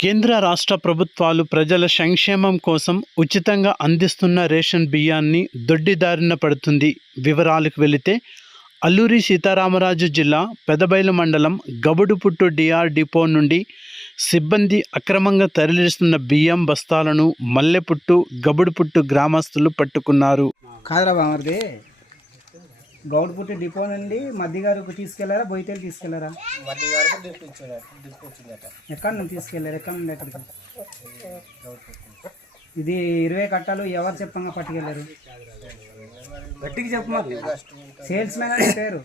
కేంద్ర రాష్ట్ర ప్రభుత్వాలు ప్రజల సంక్షేమం కోసం ఉచితంగా అందిస్తున్న రేషన్ బియ్యాన్ని దొడ్డిదారిన పడుతుంది. వివరాలకు వెళితే అల్లూరి సీతారామరాజు జిల్లా పెదబైలు మండలం గబుడుపుట్టు డిఆర్ డిపో నుండి సిబ్బంది అక్రమంగా తరలిస్తున్న బియ్యం బస్తాలను మల్లెపుట్టు గబుడుపుట్టు గ్రామస్తులు పట్టుకున్నారు. గౌడ్పుట్టి డిపో నుండి మధ్యగారుకు తీసుకెళ్ళారా? బొయ్యతేలు తీసుకెళ్ళారా? మధ్య ఎక్కడ నుండి తీసుకెళ్ళారు? ఎక్కడ నుండి ఎక్కడికి ఇది ఇరవై కట్టాలు ఎవరు చెప్పంగా పట్టుకెళ్ళారు? గట్టికి చెప్పు మాకు. సేల్స్ మ్యాన్ అని పేరు?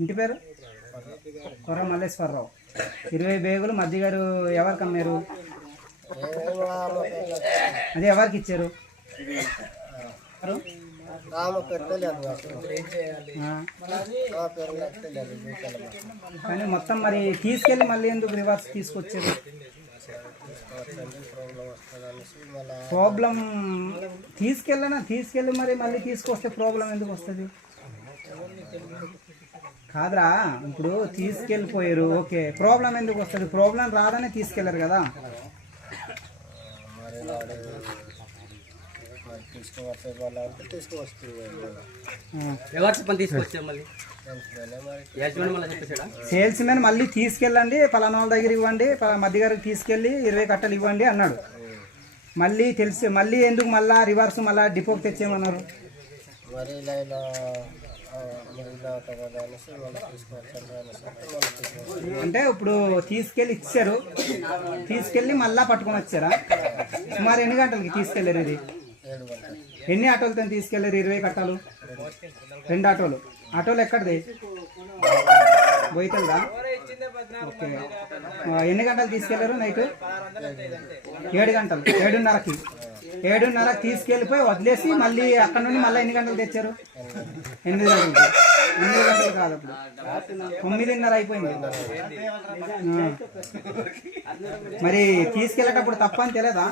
ఇంటి పేరు? కొర్ర మల్లేశ్వరరావు. ఇరవై బేగులు మధ్యగారు ఎవరికి అమ్మారు? అది ఎవరికి ఇచ్చారు? కానీ మొత్తం మరి తీసుకెళ్ళి మళ్ళీ ఎందుకు రివర్స్ తీసుకొచ్చారు? ప్రాబ్లం తీసుకెళ్ళనా? తీసుకెళ్ళి మరి మళ్ళీ తీసుకొస్తే ప్రాబ్లం ఎందుకు వస్తుంది? కాదురా ఇప్పుడు తీసుకెళ్ళిపోయారు ఓకే. ప్రాబ్లం ఎందుకు వస్తుంది? ప్రాబ్లం రాదనే తీసుకెళ్ళరు కదా. తీసుకువస్తే తీసుకువస్తుంది ఎవరు చెప్పని తీసుకొచ్చారు మళ్ళీ సేల్స్ మ్యాన్ మళ్ళీ తీసుకెళ్ళండి పలానా వాళ్ళ దగ్గర ఇవ్వండి పలా మధ్య గారికి తీసుకెళ్ళి ఇరవై కట్టలు ఇవ్వండి అన్నాడు. మళ్ళీ తెలిసి మళ్ళీ ఎందుకు మళ్ళా రివర్స్ మళ్ళా డిపోకి తెచ్చేయమన్నారు? మరి ఇలా ఇలా అంటే ఇప్పుడు తీసుకెళ్ళి ఇచ్చారు తీసుకెళ్ళి మళ్ళా పట్టుకొని వచ్చారా? సుమారు ఎన్ని గంటలకి తీసుకెళ్ళారు ఇది? ఎన్ని ఆటోలతో తీసుకెళ్ళారు ఇరవై కట్టాలు రెండు ఆటోలు. ఆటోలు ఎక్కడిది? బోయితల్దా ఓకే. ఎన్ని గంటలు తీసుకెళ్ళారు నైట్? ఏడు గంటలు. ఏడున్నరకి. ఏడున్నరకి తీసుకెళ్ళిపోయి వదిలేసి మళ్ళీ అక్కడ నుండి మళ్ళీ ఎన్ని గంటలు తెచ్చారు? ఎనిమిది గంటలు గంటలు కాదు అప్పుడు తొమ్మిదిన్నర అయిపోయింది. మరి తీసుకెళ్ళేటప్పుడు తప్పని తెలియదా